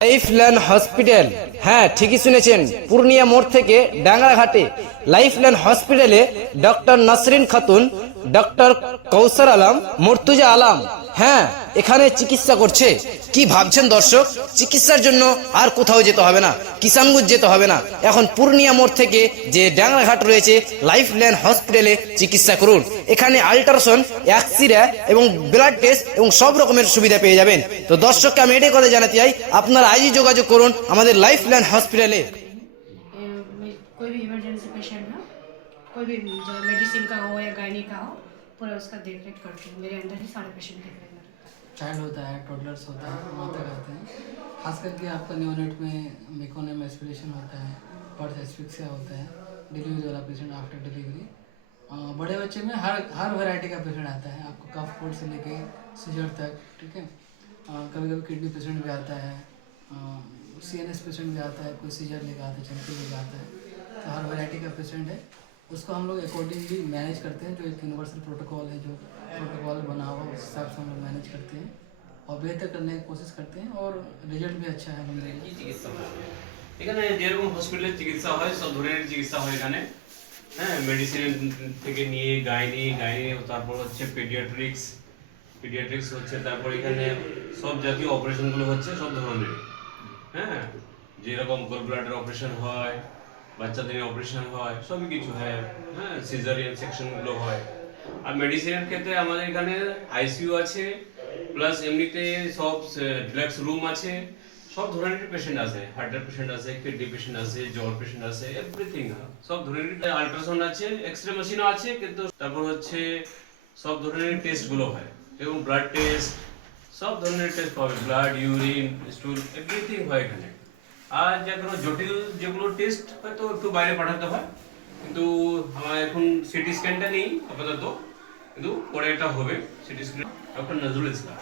Lifeline hospital, হ্যাঁ ঠিকই শুনেছেন। পূর্ণিয়া মোড় থেকে ডাঙ্গারঘাটে লাইফলাইন হসপিটালে ডক্টর নাসরিন খাতুন, ডক্টর কৌসার আলম, মুর্তুজা আলম, হ্যাঁ এখানে চিকিৎসা করছে। কি ভাবছেন দর্শক, চিকিৎসার জন্য আর কোথাও যেতে হবে না, কিষানগঞ্জ যেতে হবে না। এখন পূর্ণিয়া মোড় থেকে যে ডাঙ্গারঘাট রয়েছে লাইফলাইন হসপিটালে চিকিৎসা করুন। এখানে আল্ট্রাসাউন্ড, এক্সরে এবং ব্লাড টেস্ট এবং সব রকমের সুবিধা পেয়ে যাবেন। তো দর্শককে আমি এটাই কথা জানাতে চাই, আপনারা আজই যোগাযোগ করুন আমাদের লাইফলাইন হসপিটালে। कोई भी इमरजेंसी पेशेंट हो, कोई भी जो मेडिसिन का हो या गायनी का हो, पूरा उसका देख रेख करती हूँ। मेरे अंदर ही सारे पेशेंट देख रेख करते हैं। चाइल्ड होता है, टोडलर्स होता है, वहाँ तक आते हैं। खास करके आपका न्यूनेट में मेकोनियम एस्पिरेशन होता है, बर्थ एस्फिक्सिया होता है, डिलीवरी वाला पेशेंट आफ्टर डिलीवरी। बड़े बच्चे में हर वैरायटी का पेशेंट आता है, आपको कफ कोल्ड से लेके सीजर तक, ठीक है। कभी कभी किडनी पेशेंट भी आता है, CNS पेशेंट भी आता है, कोई सीजर लेकर आता है, चमकी लेकर आता है। तो हर वैरायटी का पेशेंट है, उसको हम लोग अकॉर्डिंगली मैनेज करते हैं। जो एक यूनिवर्सल प्रोटोकॉल है, जो प्रोटोकॉल बना हुआ उस हिसाब से हम लोग मैनेज करते हैं और बेहतर करने की कोशिश करते हैं और रिजल्ट भी अच्छा है हमारे। কি চিকিৎসা হয় এখানে? যেরকম হসপিটালে চিকিৎসা হয় সব ধরনের চিকিৎসা হয় এখানে। হ্যাঁ, মেডিসিন থেকে নিয়ে গাইনি, তারপর হচ্ছে পিডিয়াট্রিক্স হচ্ছে, তারপর এখানে সব জাতীয় অপারেশনগুলো হচ্ছে সব ধরনের। হ্যাঁ, যেরকম গোল ব্লাডার অপারেশন হয়, বাচ্চাদের অপারেশন হয়, সবই কিছু হয়। হ্যাঁ, সিজারিয়ান সেকশনগুলো হয়। আর মেডিসিনের ক্ষেত্রে আমাদের এখানে আইসিইউ আছে, প্লাস এমনিতে সব ডিলাক্স রুম আছে। সব ধরনের পেশেন্ট আছে, হার্টের পেশেন্ট আছে, কিডনি পেশেন্ট আছে, জ্বর পেশেন্ট আছে, এভরিথিং সব ধরনের। আল্ট্রাসাউন্ড আছে, এক্সরে মেশিনও আছে, কিন্তু তারপর হচ্ছে সব ধরনের টেস্টগুলো হয় এবং ব্লাড টেস্ট, সব ধরনের টেস্ট হবে, ব্লাড, ইউরিন, স্টুল, এভরিথিং হয় এখানে। আর যে কোনো জটিল যেগুলো টেস্ট হয়তো একটু বাইরে পাঠাতে হয়, কিন্তু আমার এখন সিটি স্ক্যানটা নেই আপাতত, কিন্তু পরে এটা হবে CT scan. Doctor Nazrul Islam.